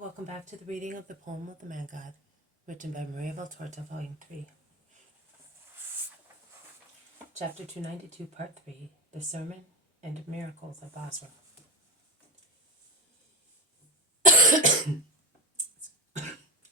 Welcome back to the reading of the poem of the Man God, written by Maria Valtorta, Volume 3. Chapter 292, Part 3, The Sermon and Miracles of Bozrah.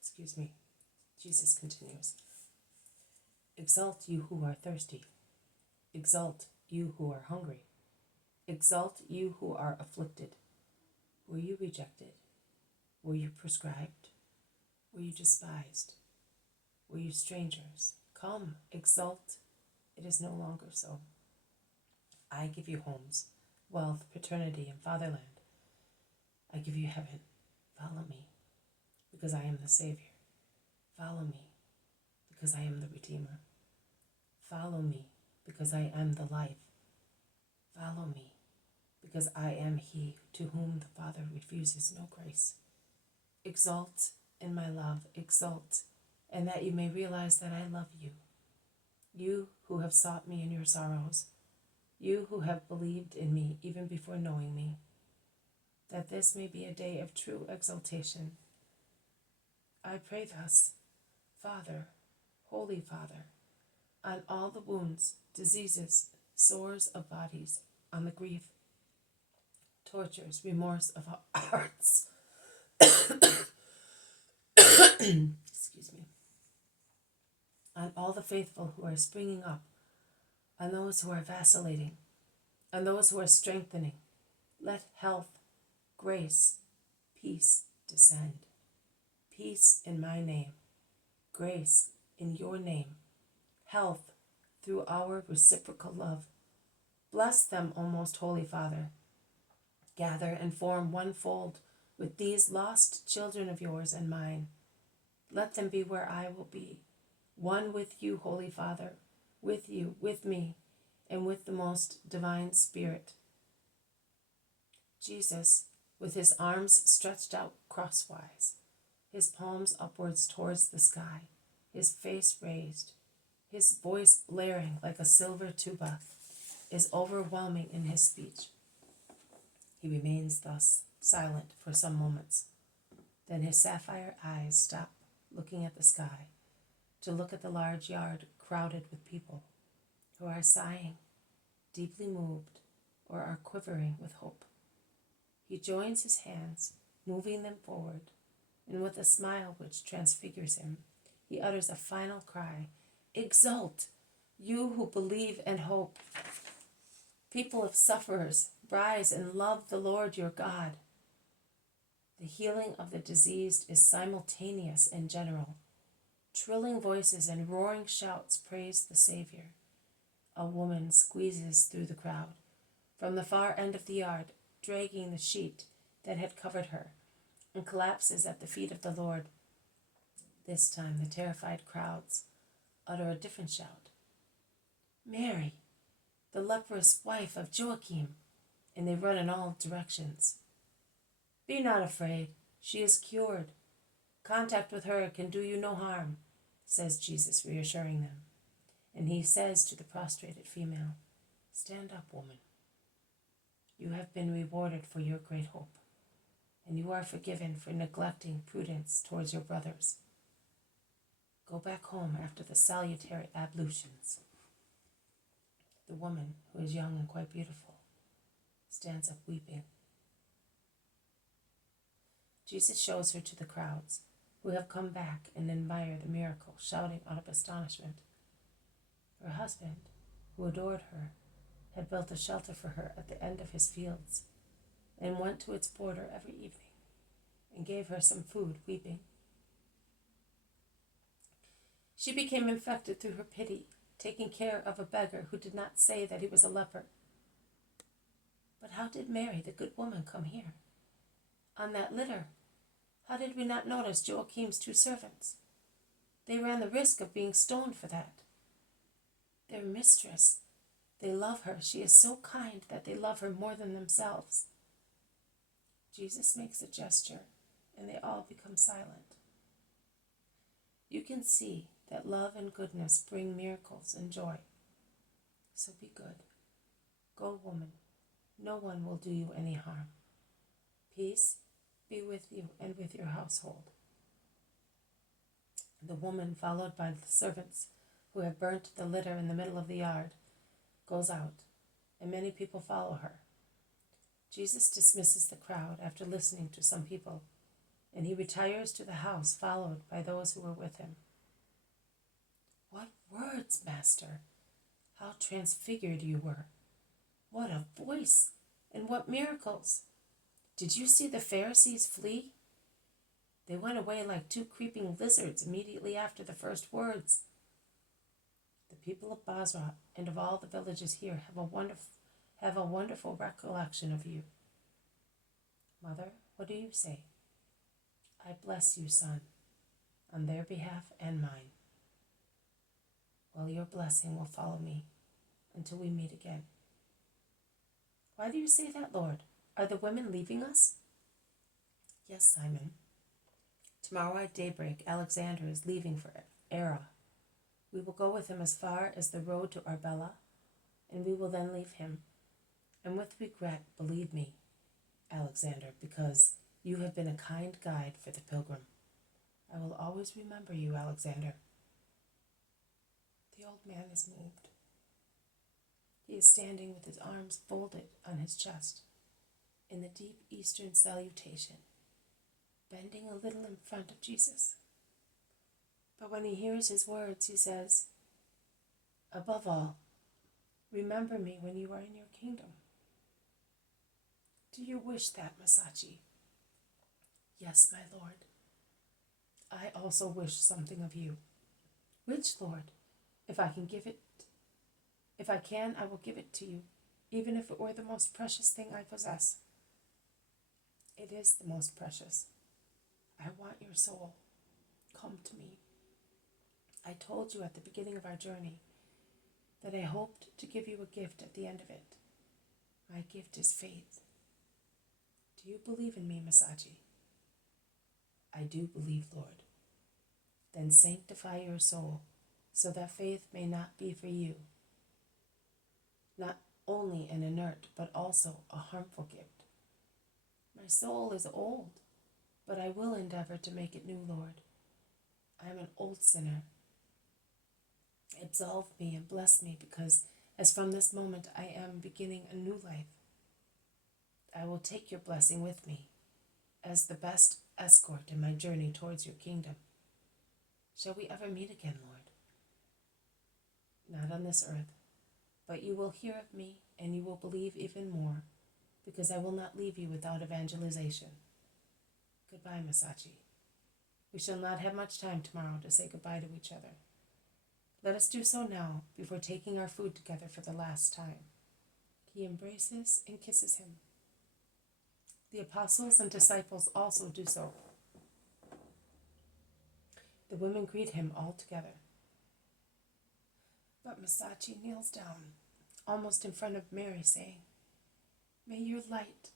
Excuse me. Jesus continues. Exalt, you who are thirsty. Exalt, you who are hungry. Exalt, you who are afflicted. Were you rejected? Were you proscribed? Were you despised? Were you strangers? Come, exult. It is no longer so. I give you homes, wealth, paternity, and fatherland. I give you heaven. Follow me, because I am the Savior. Follow me, because I am the Redeemer. Follow me, because I am the life. Follow me, because I am He to whom the Father refuses no grace. Exalt in my love, exult, and that you may realize that I love you. You who have sought me in your sorrows, you who have believed in me even before knowing me, that this may be a day of true exaltation. I pray thus, Father, Holy Father, on all the wounds, diseases, sores of bodies, on the grief, tortures, remorse of hearts, excuse me, on all the faithful who are springing up, on those who are vacillating, on those who are strengthening. Let health, grace, peace descend. Peace in my name, grace in your name, health through our reciprocal love. Bless them, O most holy Father. Gather and form one fold with these lost children of yours and mine. Let them be where I will be, one with you, Holy Father, with you, with me, and with the most divine Spirit. Jesus, with his arms stretched out crosswise, his palms upwards towards the sky, his face raised, his voice blaring like a silver tuba, is overwhelming in his speech. He remains thus, silent for some moments. Then his sapphire eyes stop looking at the sky to look at the large yard crowded with people who are sighing, deeply moved, or are quivering with hope. He joins his hands, moving them forward, and with a smile which transfigures him, he utters a final cry, Exult, you who believe and hope. People of sufferers, rise and love the Lord your God. The healing of the diseased is simultaneous and general. Trilling voices and roaring shouts praise the Savior. A woman squeezes through the crowd, from the far end of the yard, dragging the sheet that had covered her, and collapses at the feet of the Lord. This time the terrified crowds utter a different shout. Mary, the leprous wife of Joachim, and they run in all directions. Be not afraid, she is cured. Contact with her can do you no harm, says Jesus, reassuring them. And he says to the prostrated female, Stand up, woman. You have been rewarded for your great hope, and you are forgiven for neglecting prudence towards your brothers. Go back home after the salutary ablutions. The woman, who is young and quite beautiful, stands up weeping. Jesus shows her to the crowds, who have come back and admire the miracle, shouting out of astonishment. Her husband, who adored her, had built a shelter for her at the end of his fields, and went to its border every evening, and gave her some food, weeping. She became infected through her pity, taking care of a beggar who did not say that he was a leper. But how did Mary, the good woman, come here? On that litter, how did we not notice Joachim's 2 servants? They ran the risk of being stoned for that. Their mistress, they love her. She is so kind that they love her more than themselves. Jesus makes a gesture, and they all become silent. You can see that love and goodness bring miracles and joy. So be good. Go, woman. No one will do you any harm. Peace be with you and with your household." The woman, followed by the servants who have burnt the litter in the middle of the yard, goes out, and many people follow her. Jesus dismisses the crowd after listening to some people, and he retires to the house, followed by those who were with him. "What words, Master! How transfigured you were! What a voice, and what miracles! Did you see the Pharisees flee? They went away like two creeping lizards immediately after the first words." The people of Bozrah and of all the villages here have a wonderful recollection of you. Mother, what do you say? I bless you, son, on their behalf and mine. Well, your blessing will follow me until we meet again. Why do you say that, Lord? Are the women leaving us? Yes, Simon. Tomorrow at daybreak, Alexander is leaving for Era. We will go with him as far as the road to Arbela, and we will then leave him. And with regret, believe me, Alexander, because you have been a kind guide for the pilgrim. I will always remember you, Alexander. The old man is moved. He is standing with his arms folded on his chest in the deep Eastern salutation, bending a little in front of Jesus. But when he hears his words, he says, "Above all, remember me when you are in your kingdom." Do you wish that, Masachi? Yes, my lord. I also wish something of you. Which, Lord? If I can, I will give it to you, even if it were the most precious thing I possess. It is the most precious. I want your soul. Come to me. I told you at the beginning of our journey that I hoped to give you a gift at the end of it. My gift is faith. Do you believe in me, Masachi? I do believe, Lord. Then sanctify your soul, so that faith may not be for you not only an inert, but also a harmful gift. My soul is old, but I will endeavor to make it new, Lord. I am an old sinner. Absolve me and bless me, because as from this moment I am beginning a new life. I will take your blessing with me as the best escort in my journey towards your kingdom. Shall we ever meet again, Lord? Not on this earth, but you will hear of me and you will believe even more, because I will not leave you without evangelization. Goodbye, Masachi. We shall not have much time tomorrow to say goodbye to each other. Let us do so now, before taking our food together for the last time. He embraces and kisses him. The apostles and disciples also do so. The women greet him all together. But Masachi kneels down, almost in front of Mary, saying, "May your light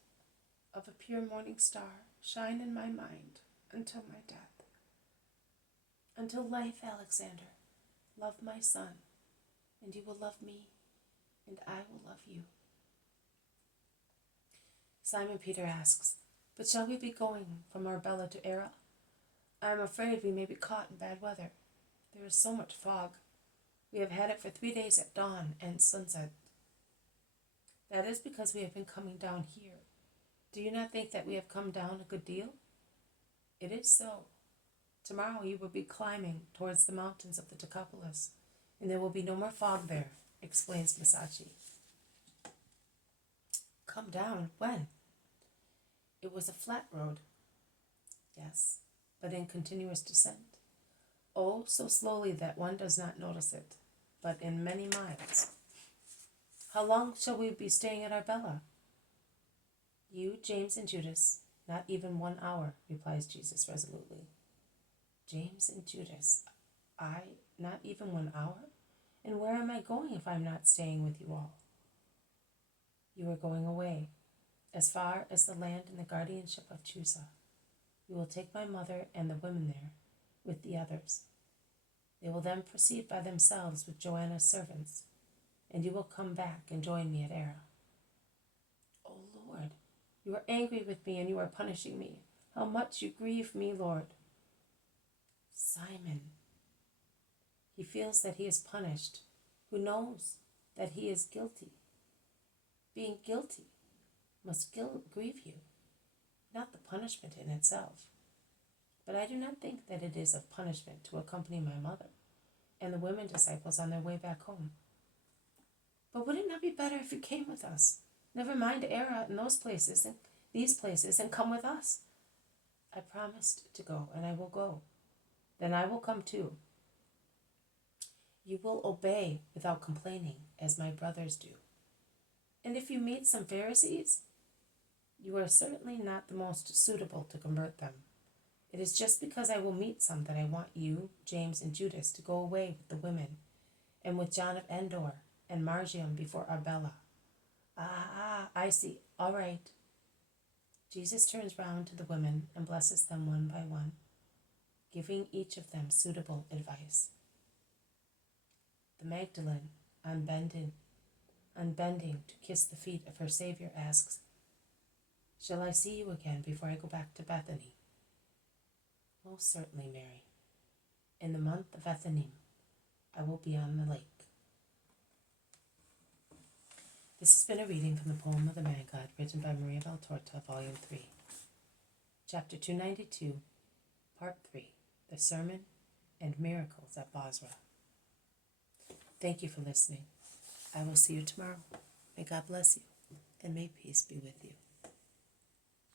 of a pure morning star shine in my mind until my death. Until life, Alexander, love my son, and you will love me, and I will love you." Simon Peter asks, "But shall we be going from Arbela to Era? I am afraid we may be caught in bad weather. There is so much fog. We have had it for 3 days at dawn and sunset." "That is because we have been coming down here. Do you not think that we have come down a good deal?" "It is so. Tomorrow you will be climbing towards the mountains of the Decapolis, and there will be no more fog there," explains Masachi. "Come down? When?" "It was a flat road." "Yes, but in continuous descent. Oh, so slowly that one does not notice it, but in many miles." "How long shall we be staying at Arbela?" "You, James, and Judas, not even 1 hour," replies Jesus resolutely. James and Judas, I, not even 1 hour? And where am I going if I am not staying with you all? "You are going away, as far as the land in the guardianship of Chusa. You will take my mother and the women there, with the others. They will then proceed by themselves with Joanna's servants, and you will come back and join me at Era." "Oh Lord, you are angry with me and you are punishing me. how much you grieve me, Lord. Simon. He feels that he is punished, who knows that he is guilty. Being guilty must grieve you, not the punishment in itself. But I do not think that it is of punishment to accompany my mother and the women disciples on their way back home. But would it not be better if you came with us? Never mind Era and those places and these places, and come with us. I promised to go, and I will go. Then I will come too. You will obey without complaining, as my brothers do. And if you meet some Pharisees, you are certainly not the most suitable to convert them. It is just because I will meet some that I want you, James, and Judas to go away with the women, and with John of Endor and Margium before Arbella. I see. All right. Jesus turns round to the women and blesses them one by one, giving each of them suitable advice. The Magdalene, unbending to kiss the feet of her Savior, asks, "Shall I see you again before I go back to Bethany?" "Most certainly, Mary. In the month of Ethanim, I will be on the lake." This has been a reading from the poem of the Man God, written by Maria Valtorta, Volume 3. Chapter 292, Part 3, The Sermon and Miracles at Bozrah. Thank you for listening. I will see you tomorrow. May God bless you, and may peace be with you.